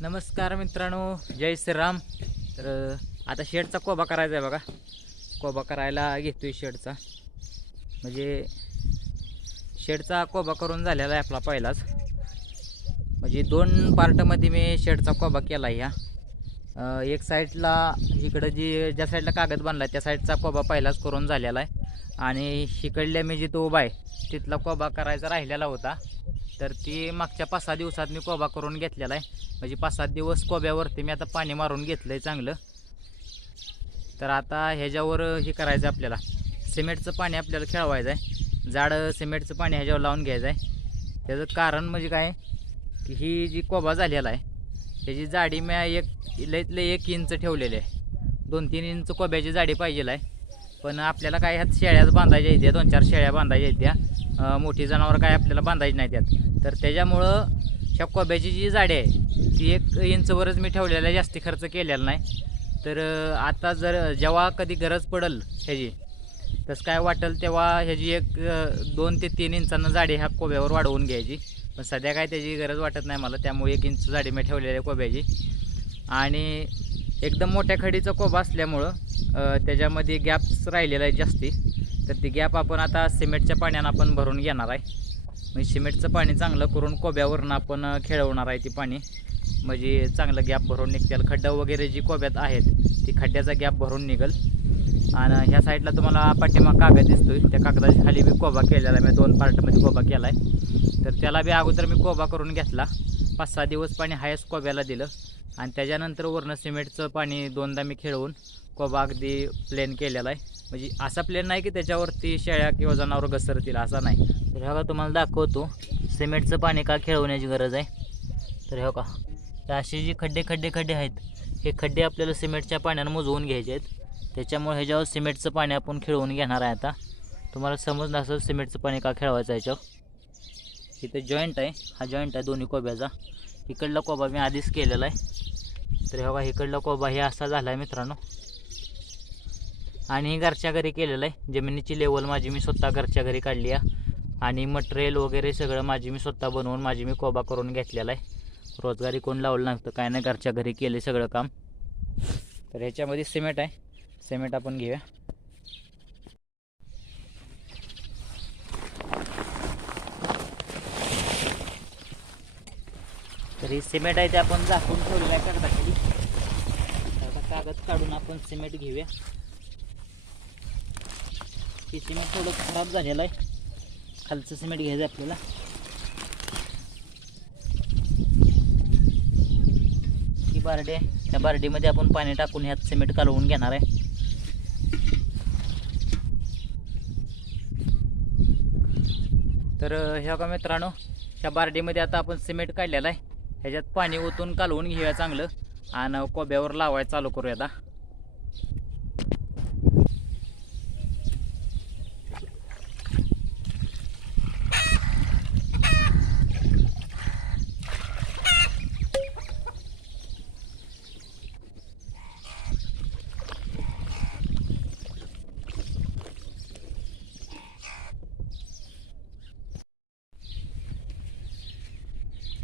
नमस्कार मित्रांनो जय श्रीराम. तर आता शेडचा कोबा करायचा आहे बघा. कोबा करायला घेतोय शेडचा. म्हणजे शेडचा कोबा करून झालेला आहे आपला पहिलाच. म्हणजे दोन पार्टमध्ये मी शेडचा कोबा केला ह्या. एक साईडला इकडं जी ज्या साईडला कागद बांधला त्या साईडचा कोबा पहिलाच करून झालेला आहे. आणि शिकडल्या मी जिथं उभा आहे तिथला कोबा करायचा राहिलेला होता. तर ती मागच्या पाच सहा दिवसात मी कोबा करून घेतलेला आहे. म्हणजे पाच सात दिवस कोब्यावरती मी आता पाणी मारून घेतलं आहे चांगलं. तर आता ह्याच्यावर हे करायचं आहे आपल्याला. सिमेंटचं पाणी आपल्याला खेळवायचं आहे. जाडं सिमेंटचं पाणी ह्याच्यावर लावून घ्यायचं आहे. त्याचं कारण म्हणजे काय? की ही जी कोबा झालेला आहे ह्याची जाडी मी एक लईतले एक इंच ठेवलेली आहे. दोन तीन इंच कोब्याची जाडी पाहिजे आहे. पण आपल्याला काय ह्यात शेळ्याच बांधायच्या आहेत दोन चार शेळ्या बांधायच्या येत्या मोठी जनावर काय आपल्याला बांधायची नाही त्यात. तर त्याच्यामुळं ह्या कोब्याची जी जाडी आहे ती एक इंचवरच मी ठेवलेला आहे जास्ती खर्च केलेला नाही. तर आता जर जेव्हा कधी गरज पडेल ह्याची तसं काय वाटेल तेव्हा ह्याची एक दोन ते तीन इंचानं जाडी ह्या कोब्यावर वाढवून घ्यायची. पण सध्या काय त्याची गरज वाटत नाही मला त्यामुळे एक इंच जाडी मी ठेवलेली आहे कोब्याची. आणि एकदम मोठ्या खडीचा कोबा असल्यामुळं त्याच्यामध्ये गॅप्स राहिलेला आहे जास्ती. तर ती गॅप आपण आता सिमेंटच्या पाण्यानं आपण भरून घेणार आहे. म्हणजे सिमेंटचं पाणी चांगलं करून कोब्यावरनं आपण खेळवणार आहे ती पाणी. म्हणजे चांगलं गॅप भरून निघतील. खड्डं वगैरे जी कोब्यात आहेत ती खड्ड्याचा गॅप भरून निघल. आणि ह्या साईडला तुम्हाला पाठीमाग कागद दिसतोय. त्या कागदाच्या खाली मी कोबा केलेला आहे. मी दोन पार्टमध्ये कोबा केला आहे तर त्याला बी अगोदर मी कोबा करून घेतला. पाच सहा दिवस पाणी हायस कोब्याला दिलं. आणि त्याच्यानंतर वरनं सिमेंटचं पाणी दोनदा मी खेळवून कोबा अगदी प्लेन केलेला आहे. म्हणजे असा प्लेन नाही की त्याच्यावरती शेळ्या किंवा जनावर घसरतील असा नाही. तर ह्या का तुम्हाला दाखवतो. सिमेंटचं पाणी का खेळवण्याची गरज आहे? तर हे का तर असे जे खड्डे खड्डे खड्डे आहेत हे खड्डे आपल्याला सिमेंटच्या पाण्यानं मोजवून घ्यायचे आहेत. त्याच्यामुळे ह्याच्यावर सिमेंटचं पाणी आपण खेळवून घेणार आहे आता. तुम्हाला समजलं असं सिमेंटचं पाणी का खेळवायचं आहे इथे जॉईंट आहे. हा जॉईंट आहे दोन्ही कोब्याचा. इकडला कोबा मी आधीच केलेला आहे. तर हे बघा इकडला कोबा हे असा झाला आहे मित्रांनो. आणि हे घरच्या घरी केलेलं आहे. जमिनीची लेवल माझी मी स्वतः घरच्या घरी काढली आहे. आणि मटेरियल वगैरे सगळं माझी मी स्वतः बनवून माझी मी कोबा करून घेतलेला आहे. रोजगारी कोण लावलं नव्हतं काय नाही घरच्या घरी केले सगळं काम. तर ह्याच्यामध्ये सिमेंट आहे. सिमेंट आपण घेऊया. तर ही सिमेंट आहे ते आपण झाकून ठेवलेलं आहे कागदाखाली. आता कागद काढून आपण सिमेंट घेऊया. ही सिमेंट थोडं खराब झालेलं आहे. खालचं सिमेंट घ्यायचं आहे आपल्याला. ही बारडी आहे. त्या बारडीमध्ये आपण पाणी टाकून ह्यात सिमेंट कालवून घेणार आहे. तर ह्या हे मित्रांनो ह्या बारडीमध्ये आता आपण सिमेंट काढलेलं आहे. ह्याच्यात पाणी ओतून कालवून घेऊया चांगलं. आणि कोब्यावर लावायला चालू करूया आता.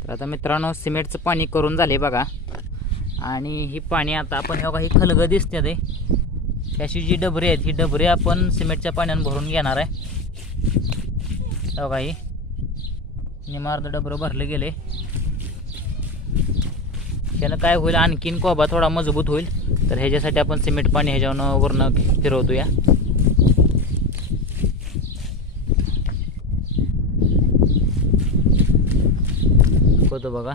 तर आता मित्रांनो सिमेंटचं पाणी करून झाले बघा. आणि ही पाणी आता आपण हे बघा ही खलगं दिसते ते. अशी जी डबरी आहेत ही डबरी आपण सिमेंटच्या पाण्यानं भरून घेणार आहे. बघा ही. निमार्ध डबरं भरले गेले. त्यानं काय होईल आणखीन कोबा थोडा मजबूत होईल. तर ह्याच्यासाठी आपण सिमेंट पाणी ह्याच्यावरनं वरनं फिरवतो या होतं बघा.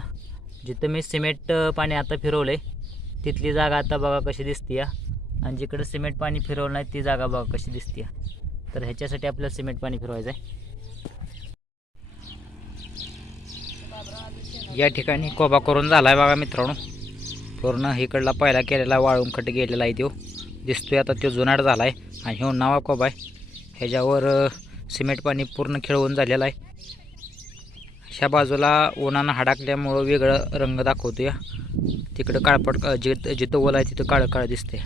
जिथं मी सिमेंट पाणी आता फिरवलं आहे तिथली जागा आता बघा कशी दिसते आणि जिकडं सिमेंट पाणी फिरवलं नाही ती जागा बघा कशी दिसते तर ह्याच्यासाठी आपल्याला सिमेंट पाणी फिरवायचं आहे या ठिकाणी कोबा करून झाला आहे बघा मित्रांनो. पूर्ण इकडला पहिला केलेला वाळून खट गेलेला आहे तो. दिसतोय आता तो जुनाट झाला आहे आणि ह्यो नावा कोबा आहे. ह्याच्यावर सिमेंट पाणी पूर्ण खेळवून झालेलं आहे. ह्या बाजूला उन्हानं हडाकल्यामुळं वेगळं रंग दाखवतो या तिकडं काळपट जिथं जिथं ओला आहे तिथं काळं काळं दिसते